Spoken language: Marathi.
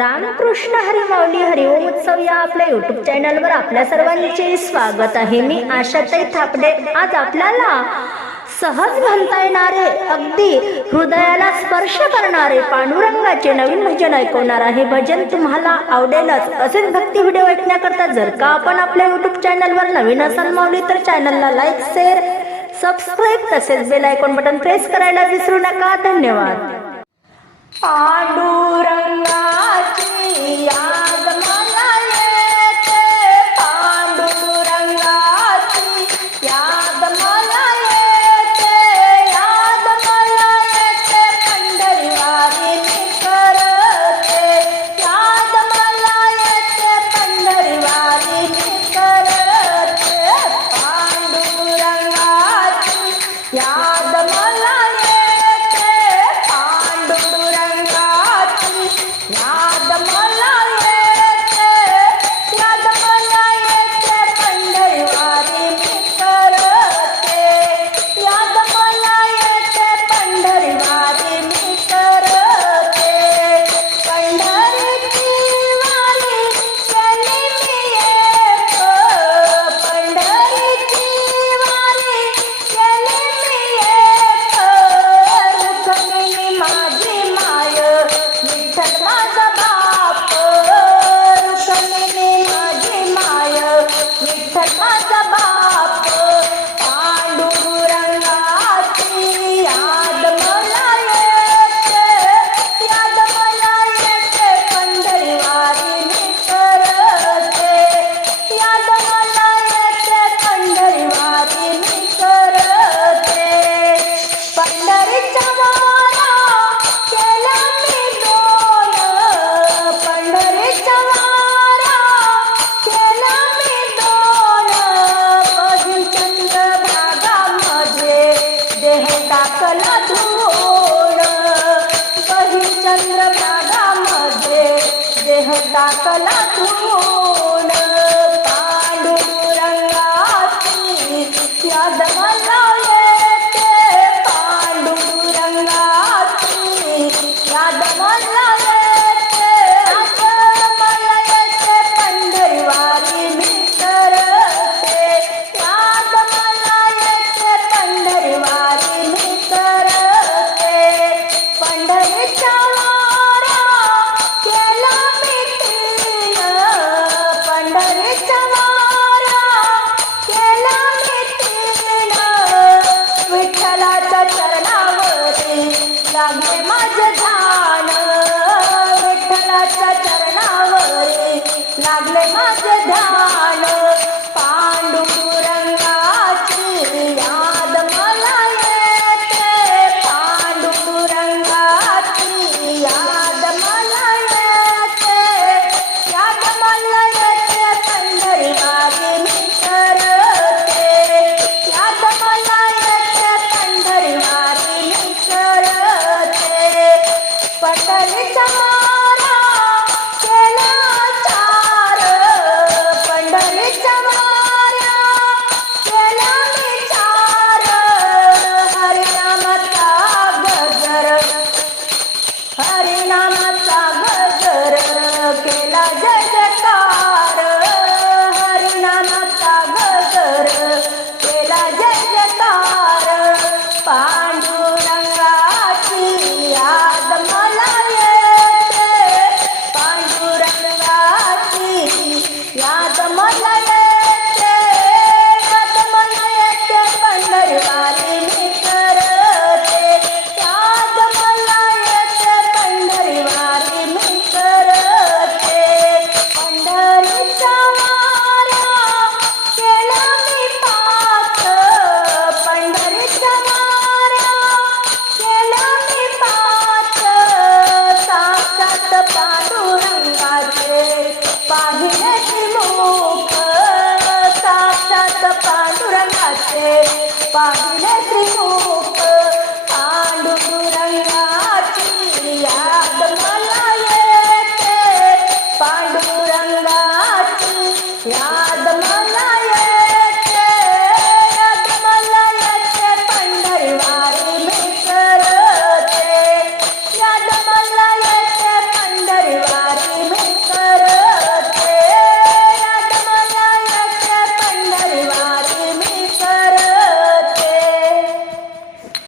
रामकृष्ण हरी माऊली हरिओम उत्सव या आपल्या युट्यूब चॅनलवर आपल्या सर्वांचे स्वागत आहे. मी आशाताई थापडे. आज आपल्याला सहज म्हणता येणारे, अगदी हृदयाला स्पर्श करणारे पांडुरंगाचे नवीन भजन ऐकवणार आहे. भजन तुम्हाला आवडेलच. असेच भक्ती व्हिडिओ ऐकण्याकरता जर का आपण आपल्या युट्यूब चॅनलवर नवीन असाल माऊली तर चॅनलला लाईक, शेअर, सबस्क्राईब तसेच बेल आयकॉन बटन प्रेस करायला विसरू नका. धन्यवाद. पांडुरंगाची याद मला येते, पांडुरंगाची याद मला येते, याद मला येते, पंढरीवारी मी करते, याद मला येते, पंढरीवारी मी करते. पांडुरंगाची याद मला येते, पांडुरंगाची याद मला येते, याद मला येते, पंढरीवारी मी करते, याद मला येते, पंढरीवारी मी करते. पंढरीची वारी केली मी एक, पंढरीची वारी केली मी एक, रुक्मिणी माझी माय, विठ्ठल माझा बाप, रुक्मिणी माझी माय, विठ्ठल माझा बाप. पांडुरंगाची याद मला येते, याद मला येते, पंढरीवारी मी करते, याद मला येते, पंढरीवारी मी करते. पंढरीचा वारा केला मी दोन, पंढरीचा वारा केला मी दोन, बही चंद्रभागामध्ये देह टाकला धुवून, बही चंद्रभागामध्ये देह टाकला धुवून. पांडुरंगाची याद मला येते, पांडुरंगाची याद मला येते, याद मला येते, पंढरीवारी मी करते, याद मला येते, पंढरीवारी मी करते. पंढरीचा वारा केला मी तीन, पंढरीचा वारा केला मी तीन, विठ्ठलाच्या चरणावरी लागले माझे ध्यान, विठ्ठलाच्या चरणावरी लागले माझे ध्यान. पांडुरंगाची याद मला येते, पांडुरंगाची याद मला येते, याद मला येते, पंढरीवारी मी करते, याद मला येते, पंढरीवारी मी करते. पंढरीचा वारा केला चार, पंढरीचा वारा केला मी चार, हरिनामाचा गजर, हरिनामाचा गजर केला जय जयकार, हरिनामाचा गजर केला जय जयकार. पांडुरंगाची याद मला येते, पांडुरंगाची याद मला येते, याद मला येते, पंढरीवारी मी करते, याद मला येते, पंढरीवारी मी करते. पंढरीचा वारा केला मी पाच, पंढरीचा वारा केला मी पाच, सात सात पांडुरंगाचे